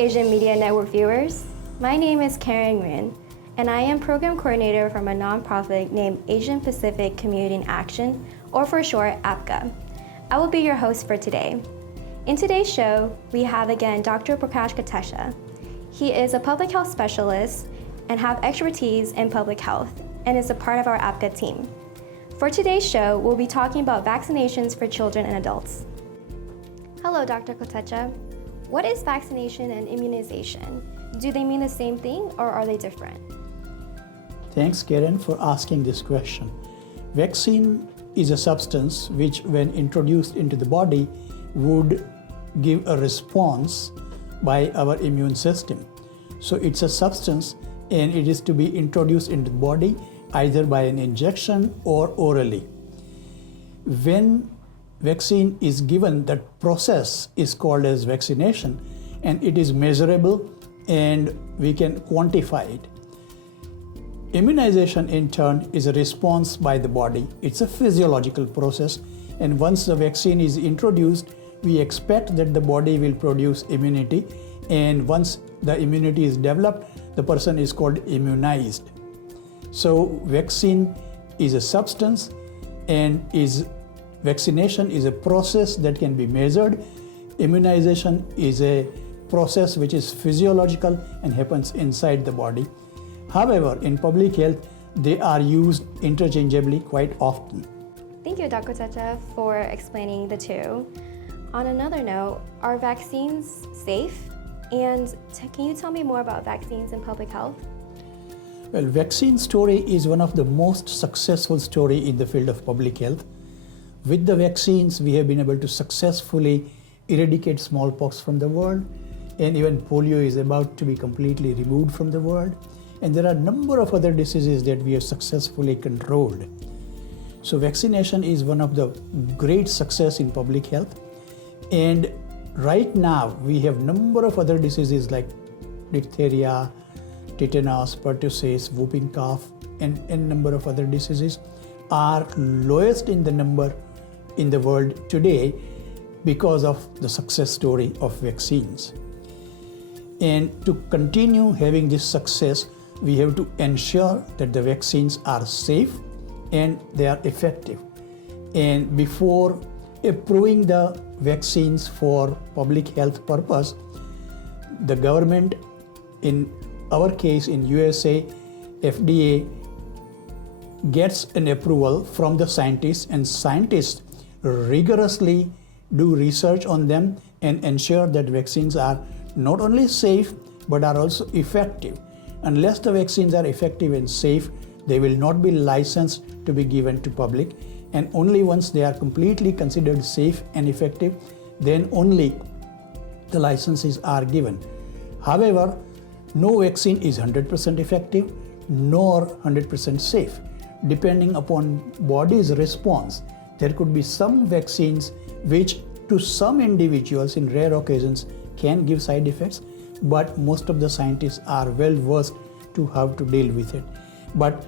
Asian Media Network viewers. My name is Karen Nguyen, and I am Program Coordinator from a nonprofit named Asian Pacific Community in Action, or for short, APCA. I will be your host for today. In today's show, we have again Dr. Prakash Katesha. He is a public health specialist and have expertise in public health and is a part of our APCA team. For today's show, we'll be talking about vaccinations for children and adults. Hello, Dr. Katesha. What is vaccination and immunization? Do they mean the same thing or are they different? Thanks, Karen, for asking this question. Vaccine is a substance which, when introduced into the body, would give a response by our immune system. So it's a substance and it is to be introduced into the body either by an injection or orally. When vaccine is given, that process is called as vaccination, and it is measurable and we can quantify it. Immunization in turn is a response by the body. It's a physiological process, and once the vaccine is introduced, we expect that the body will produce immunity, and once the immunity is developed, the person is called immunized. So vaccine is a substance and vaccination is a process that can be measured. Immunization is a process which is physiological and happens inside the body. However, in public health, they are used interchangeably quite often. Thank you, Dr. Katesha, for explaining the two. On another note, are vaccines safe? And can you tell me more about vaccines in public health? Well, vaccine story is one of the most successful story in the field of public health. With the vaccines, we have been able to successfully eradicate smallpox from the world, and even polio is about to be completely removed from the world. And there are a number of other diseases that we have successfully controlled. So vaccination is one of the great success in public health. And right now, we have a number of other diseases like diphtheria, tetanus, pertussis, whooping cough, and a number of other diseases are lowest in the number in the world today because of the success story of vaccines. And to continue having this success, we have to ensure that the vaccines are safe and they are effective. And before approving the vaccines for public health purpose, the government, in our case in USA, FDA, gets an approval from the scientists, and scientists rigorously do research on them and ensure that vaccines are not only safe but are also effective. Unless the vaccines are effective and safe, they will not be licensed to be given to public, and only once they are completely considered safe and effective, then only the licenses are given. However, no vaccine is 100% effective nor 100% safe. Depending upon body's response, there could be some vaccines which to some individuals in rare occasions can give side effects, but most of the scientists are well versed to how to deal with it. But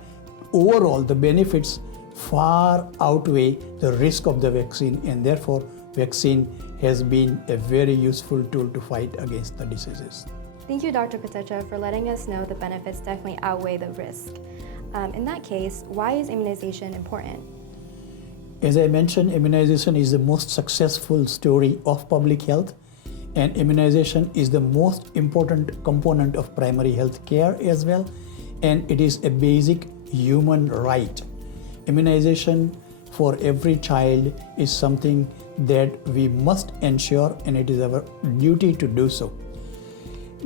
overall, the benefits far outweigh the risk of the vaccine, and therefore vaccine has been a very useful tool to fight against the diseases. Thank you, Dr. Katesha, for letting us know the benefits definitely outweigh the risk. In that case, why is immunization important? As I mentioned, immunization is the most successful story of public health, and immunization is the most important component of primary health care as well, and it is a basic human right. Immunization for every child is something that we must ensure, and it is our duty to do so.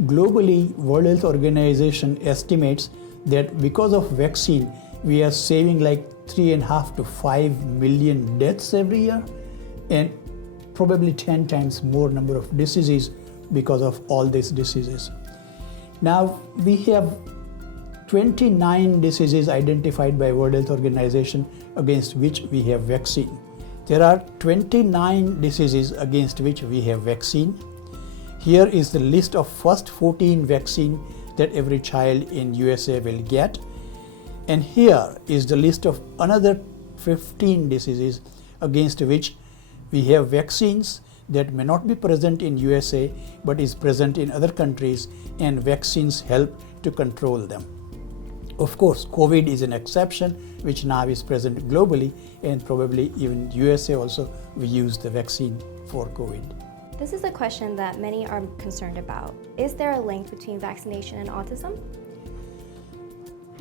Globally, World Health Organization estimates that because of vaccine, we are saving like 3.5 to 5 million deaths every year, and probably 10 times more number of diseases because of all these diseases. Now, we have 29 diseases identified by World Health Organization against which we have vaccine. There are 29 diseases against which we have vaccine. Here is the list of first 14 vaccine that every child in USA will get. And here is the list of another 15 diseases against which we have vaccines that may not be present in USA but is present in other countries, and vaccines help to control them. Of course, COVID is an exception which now is present globally, and probably even USA also we use the vaccine for COVID. This is a question that many are concerned about. Is there a link between vaccination and autism?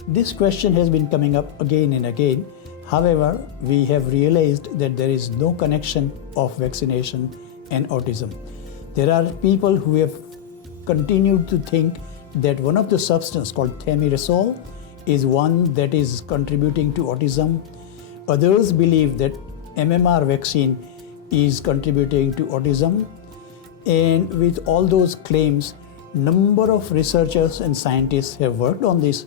This question has been coming up again and again. However, we have realized that there is no connection of vaccination and autism. There are people who have continued to think that one of the substances called thimerosal is one that is contributing to autism. Others believe that MMR vaccine is contributing to autism. And with all those claims, number of researchers and scientists have worked on this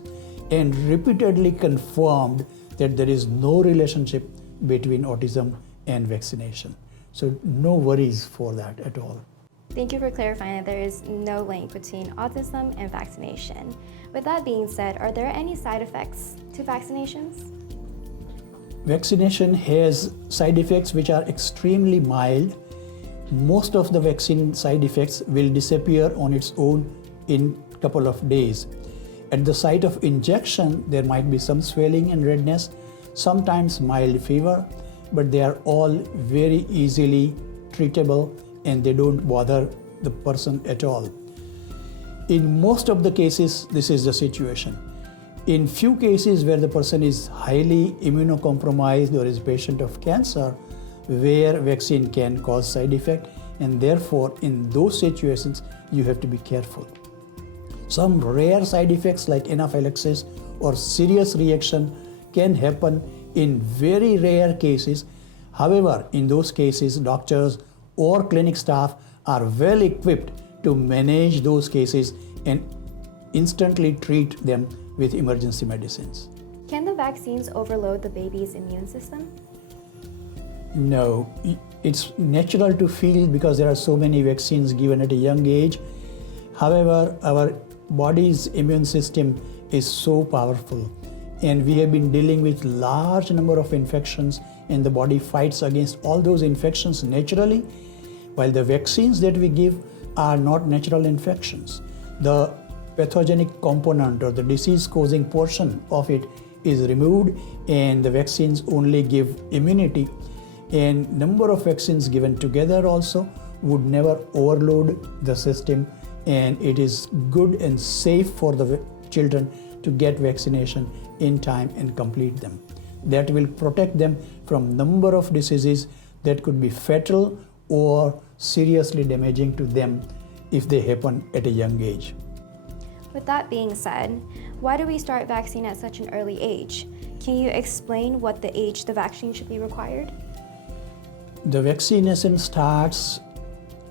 and repeatedly confirmed that there is no relationship between autism and vaccination. So no worries for that at all. Thank you for clarifying that there is no link between autism and vaccination. With that being said, are there any side effects to vaccinations? Vaccination has side effects which are extremely mild. Most of the vaccine side effects will disappear on its own in a couple of days. At the site of injection, there might be some swelling and redness, sometimes mild fever, but they are all very easily treatable and they don't bother the person at all. In most of the cases, this is the situation. In few cases where the person is highly immunocompromised or is a patient of cancer, where vaccine can cause side effect, and therefore in those situations you have to be careful. Some rare side effects like anaphylaxis or serious reaction can happen in very rare cases. However, in those cases, doctors or clinic staff are well equipped to manage those cases and instantly treat them with emergency medicines. Can the vaccines overload the baby's immune system? No, it's natural to feel because there are so many vaccines given at a young age. However, our body's immune system is so powerful, and we have been dealing with large number of infections, and the body fights against all those infections naturally, while the vaccines that we give are not natural infections. The pathogenic component or the disease-causing portion of it is removed, and the vaccines only give immunity. And number of vaccines given together also would never overload the system, and it is good and safe for the children to get vaccination in time and complete them. That will protect them from number of diseases that could be fatal or seriously damaging to them if they happen at a young age. With that being said, why do we start vaccine at such an early age? Can you explain what the age the vaccine should be required? The vaccination starts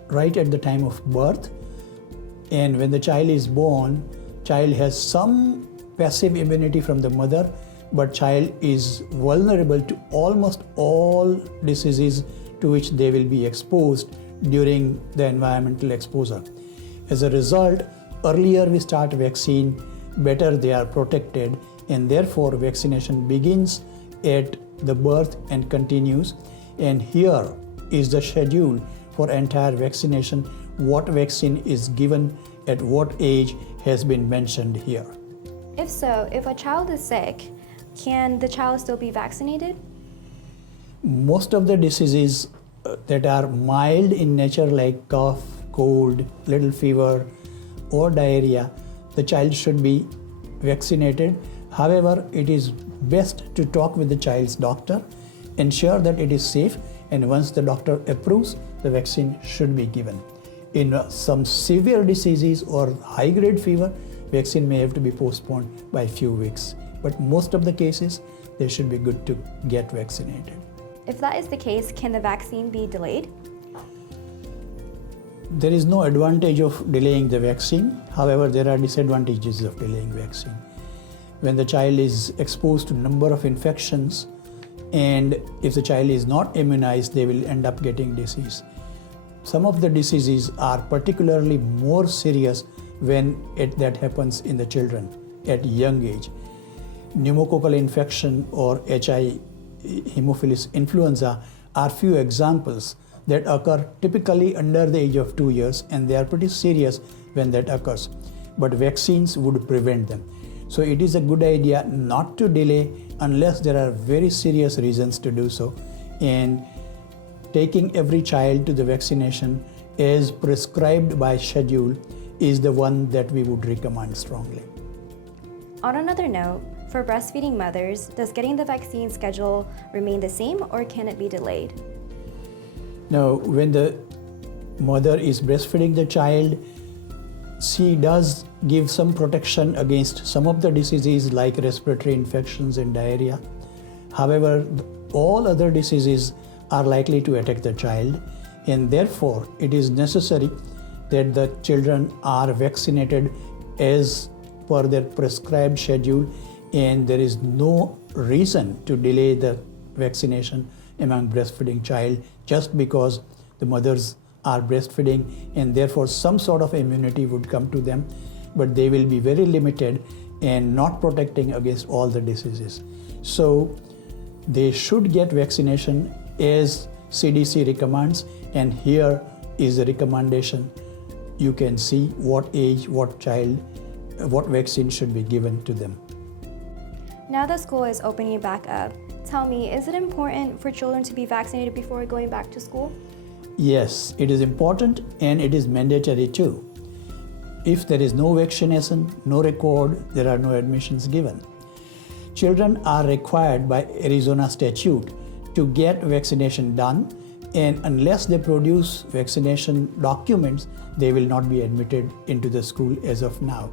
right at the time of birth, and when the child is born, child has some passive immunity from the mother, but child is vulnerable to almost all diseases to which they will be exposed during the environmental exposure. As a result, earlier we start vaccine, better they are protected, and therefore vaccination begins at the birth and continues. And here is the schedule for entire vaccination. What vaccine is given at what age has been mentioned here. If so, if a child is sick, can the child still be vaccinated? Most of the diseases that are mild in nature like cough, cold, little fever or diarrhea, the child should be vaccinated. However, it is best to talk with the child's doctor, ensure that it is safe, and once the doctor approves, the vaccine should be given. In some severe diseases or high-grade fever, vaccine may have to be postponed by a few weeks. But most of the cases, they should be good to get vaccinated. If that is the case, can the vaccine be delayed? There is no advantage of delaying the vaccine. However, there are disadvantages of delaying vaccine. When the child is exposed to number of infections, and if the child is not immunized, they will end up getting disease. Some of the diseases are particularly more serious when that happens in the children at young age. Pneumococcal infection or HI, Haemophilus influenza, are few examples that occur typically under the age of 2 years, and they are pretty serious when that occurs. But vaccines would prevent them. So it is a good idea not to delay unless there are very serious reasons to do so. And taking every child to the vaccination as prescribed by schedule is the one that we would recommend strongly. On another note, for breastfeeding mothers, does getting the vaccine schedule remain the same or can it be delayed? Now, when the mother is breastfeeding the child, she does give some protection against some of the diseases like respiratory infections and diarrhea. However, all other diseases are likely to attack the child, and therefore it is necessary that the children are vaccinated as per their prescribed schedule, and there is no reason to delay the vaccination among breastfeeding child just because the mothers are breastfeeding, and therefore some sort of immunity would come to them, but they will be very limited and not protecting against all the diseases. So they should get vaccination as CDC recommends, and here is the recommendation. You can see what age, what child, what vaccine should be given to them. Now that school is opening back up, tell me, is it important for children to be vaccinated before going back to school? Yes, it is important and it is mandatory too. If there is no vaccination, no record, there are no admissions given. Children are required by Arizona statute to get vaccination done, and unless they produce vaccination documents, they will not be admitted into the school as of now.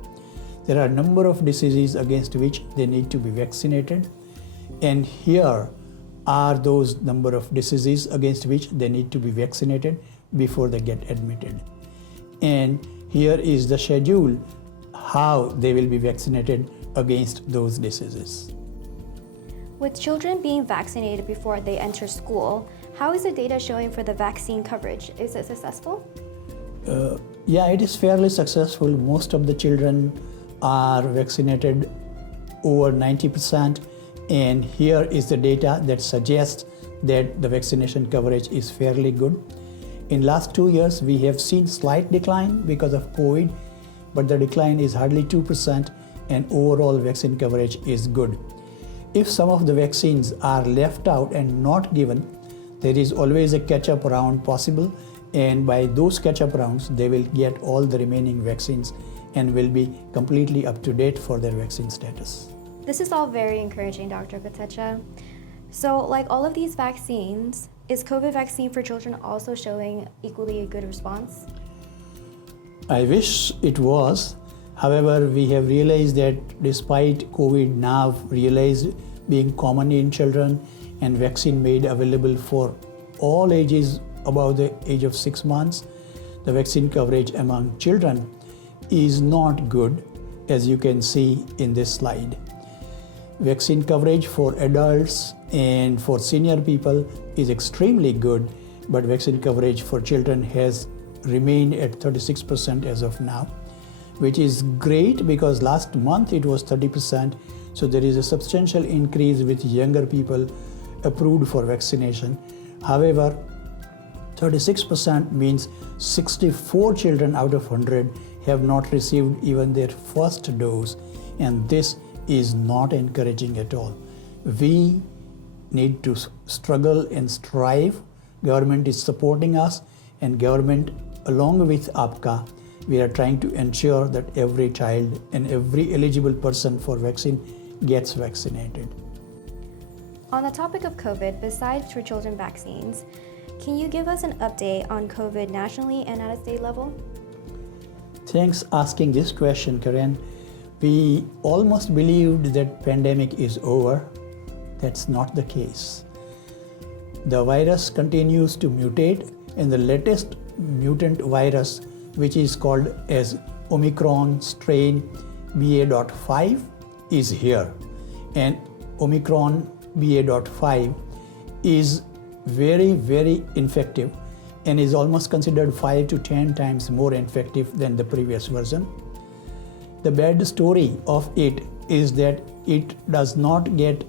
There are a number of diseases against which they need to be vaccinated, and here are those number of diseases against which they need to be vaccinated before they get admitted. And here is the schedule how they will be vaccinated against those diseases. With children being vaccinated before they enter school, how is the data showing for the vaccine coverage? Is it successful? Yeah, it is fairly successful. Most of the children are vaccinated over 90%, and here is the data that suggests that the vaccination coverage is fairly good. In last 2 years, we have seen slight decline because of COVID, but the decline is hardly 2%, and overall vaccine coverage is good. If some of the vaccines are left out and not given, there is always a catch-up round possible, and by those catch-up rounds, they will get all the remaining vaccines and will be completely up to date for their vaccine status. This is all very encouraging, Dr. Patecha. So, like all of these vaccines, is COVID vaccine for children also showing equally a good response? I wish it was. However, we have realized that despite COVID now realized being common in children and vaccine made available for all ages above the age of 6 months, the vaccine coverage among children is not good, as you can see in this slide. Vaccine coverage for adults and for senior people is extremely good, but vaccine coverage for children has remained at 36% as of now, which is great because last month it was 30%. So there is a substantial increase with younger people approved for vaccination. However, 36% means 64 children out of 100 have not received even their first dose, and this is not encouraging at all. We need to struggle and strive. Government is supporting us, and government along with APCA, we are trying to ensure that every child and every eligible person for vaccine gets vaccinated. On the topic of COVID, besides for children vaccines, can you give us an update on COVID nationally and at a state level? Thanks asking this question, Karen. We almost believed that pandemic is over. That's not the case. The virus continues to mutate, and the latest mutant virus, which is called as Omicron strain BA.5, is here. And Omicron BA.5 is very, very infective and is almost considered 5 to 10 times more infective than the previous version. The bad story of it is that it does not get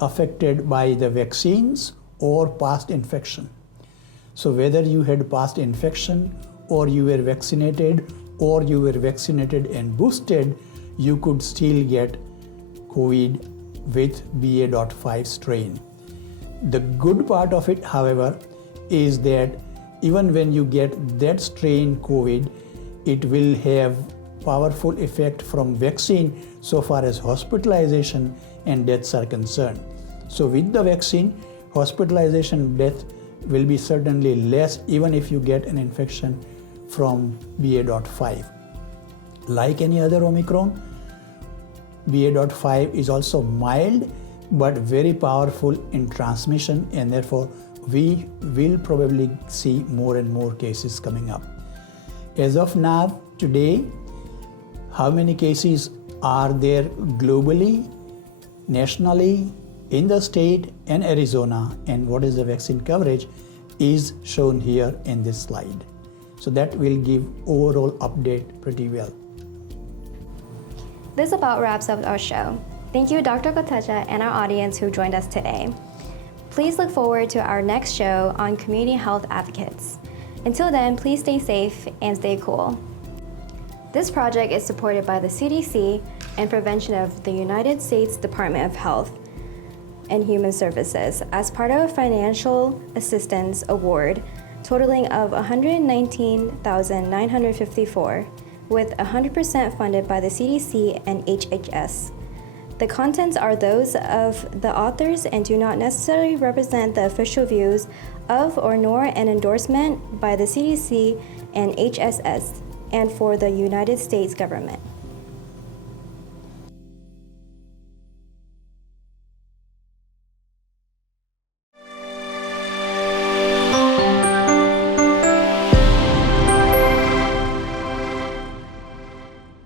affected by the vaccines or past infection. So whether you had past infection or you were vaccinated and boosted, you could still get COVID with BA.5 strain. The good part of it, however, is that even when you get that strain COVID, it will have powerful effect from vaccine so far as hospitalization and deaths are concerned. So with the vaccine, hospitalization death will be certainly less even if you get an infection from BA.5. Like any other Omicron, BA.5 is also mild but very powerful in transmission, and therefore we will probably see more and more cases coming up. As of now, today, how many cases are there globally, nationally, in the state and Arizona, and what is the vaccine coverage is shown here in this slide. So that will give overall update pretty well. This about wraps up our show. Thank you, Dr. Kotecha, and our audience who joined us today. Please look forward to our next show on community health advocates. Until then, please stay safe and stay cool. This project is supported by the CDC and prevention of the United States Department of Health and Human Services as part of a financial assistance award totaling of $119,954, with 100% funded by the CDC and HHS. The contents are those of the authors and do not necessarily represent the official views of or nor an endorsement by the CDC and HSS and for the United States government.